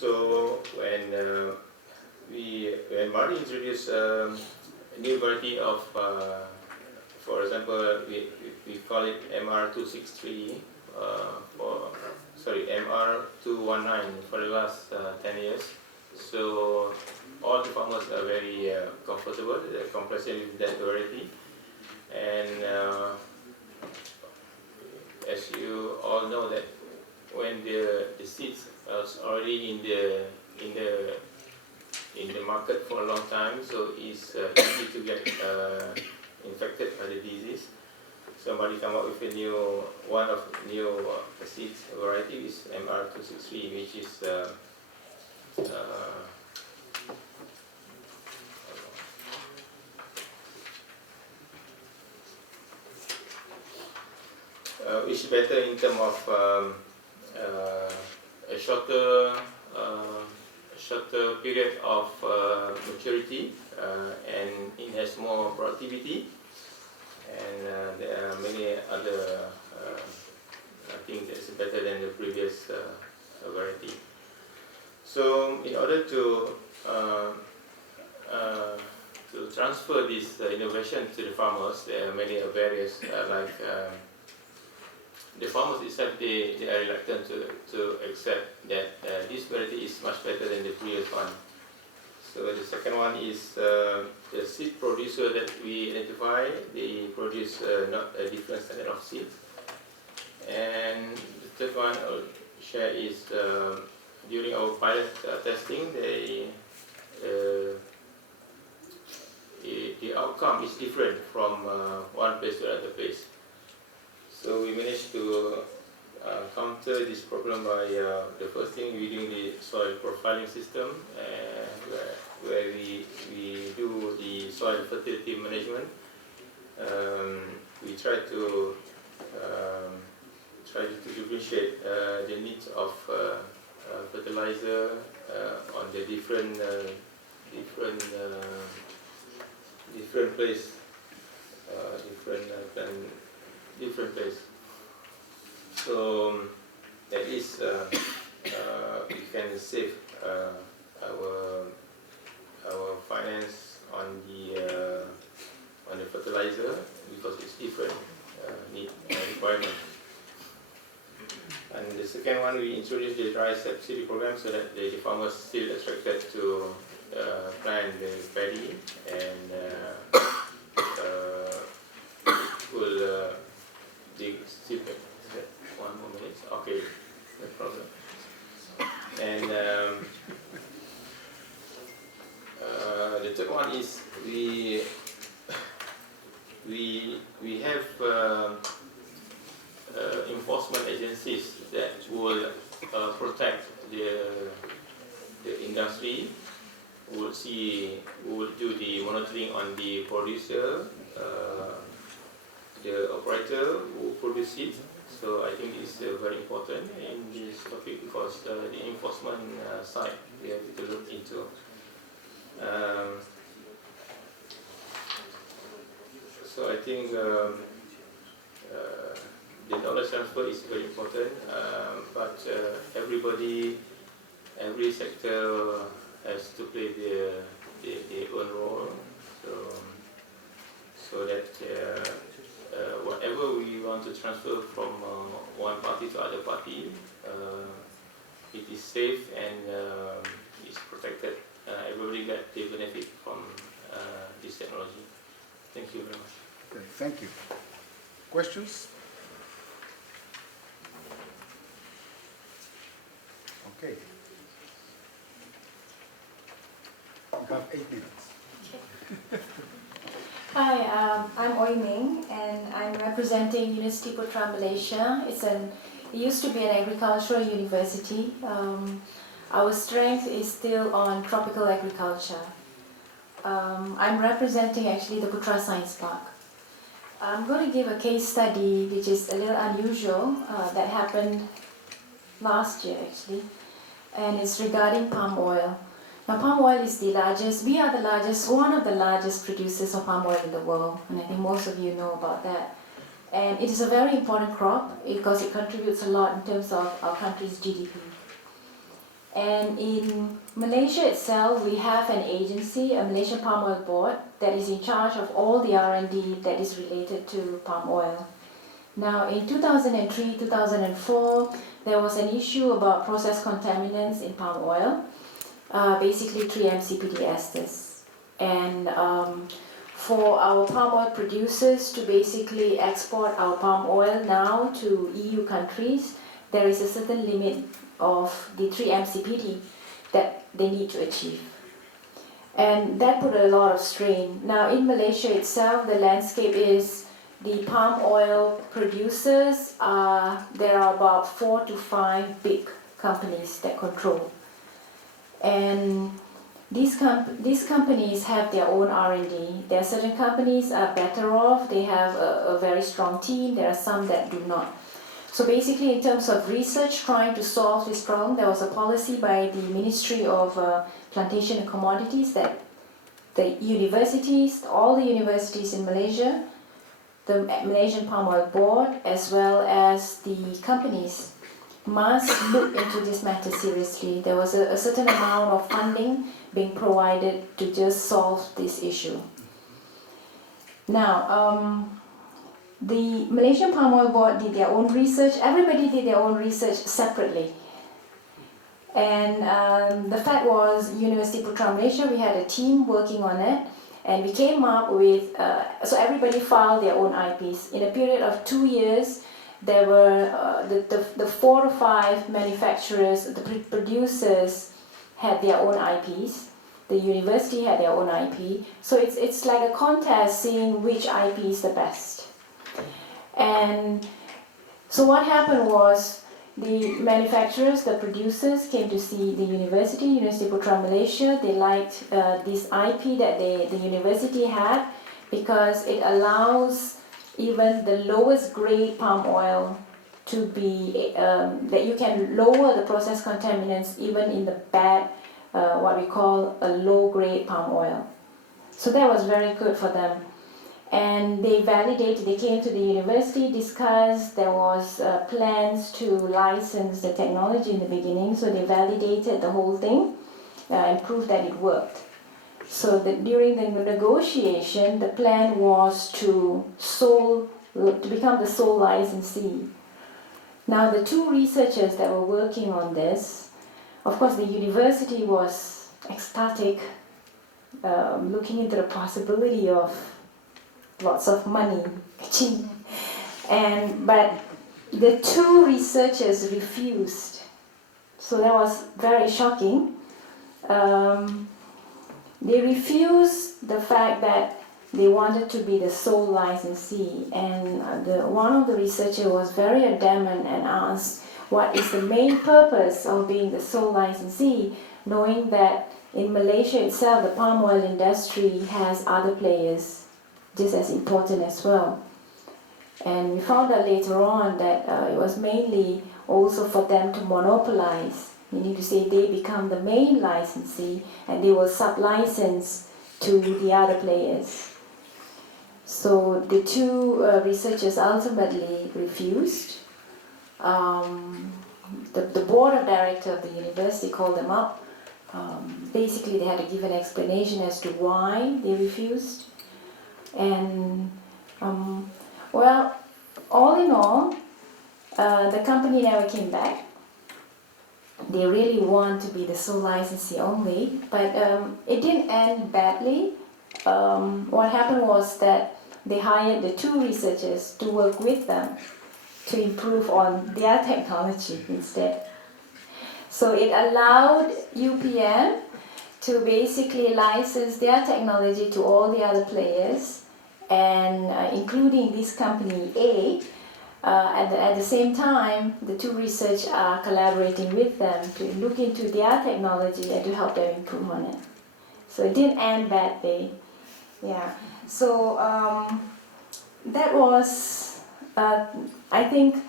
So when Marty introduced a new variety of, for example, we call it MR263 MR219 for the last 10 years. So all the farmers are very comfortable, complacent with that variety. And as you all know that when the seeds are already in the market for a long time, so it's easy to get infected by the disease. Somebody come up with a new seeds variety is MR263, which is which is better in terms of a shorter period of maturity, and it has more productivity, and there are many other things that's better than the previous variety. So in order to transfer this innovation to the farmers, there are many barriers, like the farmers itself, they are reluctant to accept that this variety is much better than the previous one. So the second one is the seed producer that we identify, they produce not a different standard of seed. And the third one I'll share is during our pilot testing, the outcome is different from one place to another place. So we managed to counter this problem by the first thing we do the soil profiling system, where we do the soil fertility management. We try to differentiate the needs of fertilizer on the different place, different place. So at least we can save our finance on the fertilizer, because it's different need requirement. And the second one, we introduced the dry subsidy program so that the farmers still attracted to plant the paddy, and will still one more minute. Okay, no problem. And the third one is we have enforcement agencies that will protect the industry, will do the monitoring on the producer, the operator who produce it. So I think it's very important in this topic, because the enforcement side we have to look into. So I think the knowledge transfer is very important, but every sector has to play their own role. So that whatever we want to transfer from one party to other party, it is safe and is protected. Everybody get the benefit from this technology. Thank you very much. Okay, thank you. Questions? Okay. You have 8 minutes. Hi, I'm Oi Ming, and I'm representing University Putra Malaysia. It used to be an agricultural university. Our strength is still on tropical agriculture. I'm representing actually the Putra Science Park. I'm going to give a case study which is a little unusual, that happened last year actually, and it's regarding palm oil. Now, palm oil is the largest, we are the largest, one of the largest producers of palm oil in the world, and I think most of you know about that. And it is a very important crop because it contributes a lot in terms of our country's GDP. And in Malaysia itself, we have an agency, a Malaysian Palm Oil Board, that is in charge of all the R&D that is related to palm oil. Now, in 2003, 2004, there was an issue about process contaminants in palm oil, basically 3-MCPD esters. And for our palm oil producers to basically export our palm oil now to EU countries, there is a certain limit of the 3-MCPD that they need to achieve. And that put a lot of strain. Now in Malaysia itself, the landscape is the palm oil producers, there are about 4 to 5 big companies that control. And these companies have their own R&D. There are certain companies are better off, they have a very strong team, there are some that do not. So basically in terms of research trying to solve this problem, there was a policy by the Ministry of Plantation and Commodities that the universities, all the universities in Malaysia, the Malaysian Palm Oil Board, as well as the companies, must look into this matter seriously. There was a certain amount of funding being provided to just solve this issue. Now, the Malaysian Palm Oil Board did their own research. Everybody did their own research separately. And the fact was, University Putra Malaysia, we had a team working on it, and we came up with, so everybody filed their own IPs. In a period of 2 years, there were the 4 or 5 manufacturers, the producers had their own IPs. The university had their own IP. So it's like a contest seeing which IP is the best. And so what happened was the manufacturers, the producers came to see the University Putra Malaysia. They liked this IP that the university had because it allows even the lowest grade palm oil to be, that you can lower the process contaminants even in the bad, what we call a low grade palm oil. So that was very good for them. And they validated, they came to the university, discussed, there was plans to license the technology in the beginning, so they validated the whole thing and proved that it worked. So that during the negotiation, the plan was to become the sole licensee. Now the 2 researchers that were working on this, of course the university was ecstatic, looking into the possibility of lots of money, but the 2 researchers refused. So that was very shocking. They refused the fact that they wanted to be the sole licensee, and one of the researchers was very adamant and asked what is the main purpose of being the sole licensee, knowing that in Malaysia itself the palm oil industry has other players just as important as well. And we found out later on that it was mainly also for them to monopolize, meaning to say they become the main licensee and they will sub-license to the other players. So the 2 researchers ultimately refused. The board of directors of the university called them up. Basically they had to give an explanation as to why they refused. And well, all in all, the company never came back. They really want to be the sole licensee only, but it didn't end badly. What happened was that they hired the 2 researchers to work with them to improve on their technology instead. So it allowed UPM to basically license their technology to all the other players, and including this company A. At the same time, the 2 researchers are collaborating with them to look into their technology and to help them improve on it. So it didn't end badly. Yeah. So that was, I think,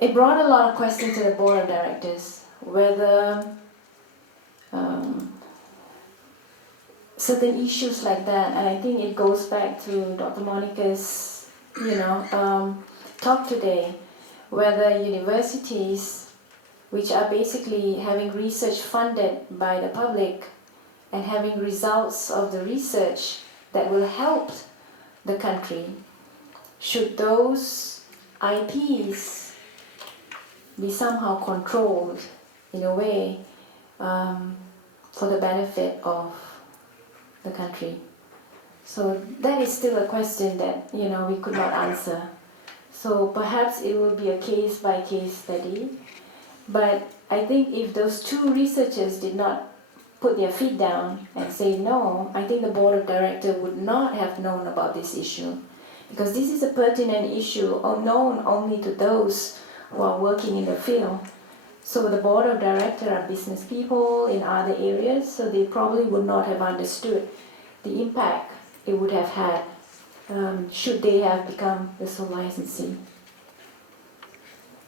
it brought a lot of questions to the board of directors, whether certain issues like that, and I think it goes back to Dr. Monica's, talk today, whether universities which are basically having research funded by the public and having results of the research that will help the country, should those IPs be somehow controlled in a way for the benefit of the country? So that is still a question that we could not answer. So perhaps it will be a case-by-case study. But I think if those two researchers did not put their feet down and say no, I think the board of directors would not have known about this issue. Because this is a pertinent issue known only to those who are working in the field. So the board of directors are business people in other areas, so they probably would not have understood the impact it would have had should they have become the sole licensee.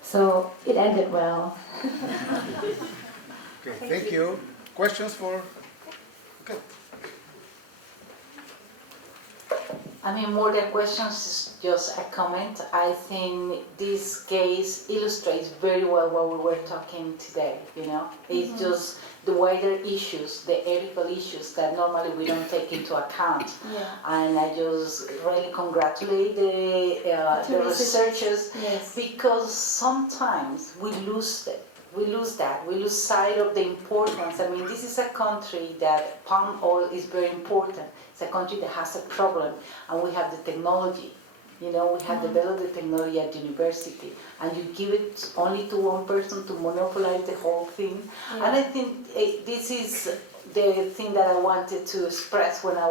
So it ended well. Okay, thank you. Questions for? Okay. I mean, more than questions, is just a comment. I think this case illustrates very well what we were talking today, It's just the wider issues, the ethical issues that normally we don't take into account. Yeah. And I just really congratulate the researchers, Yes. because sometimes we lose that. We lose sight of the importance. I mean, this is a country that palm oil is very important. It's a country that has a problem, and we have the technology. We have developed the technology at university, and you give it only to one person to monopolize the whole thing. Yeah. And I think this is the thing that I wanted to express when I